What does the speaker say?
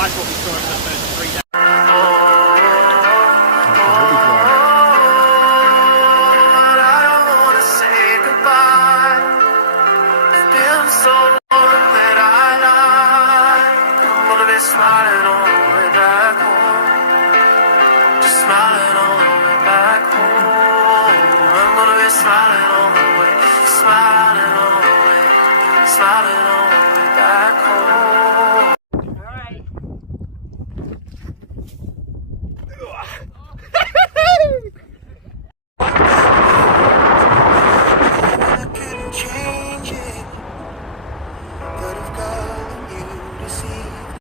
like what we saw over the first 3 days. Smiling all the way back home. Just smiling all the way back home. I'm gonna be smiling all the way, smiling all the way, smiling all the way back home.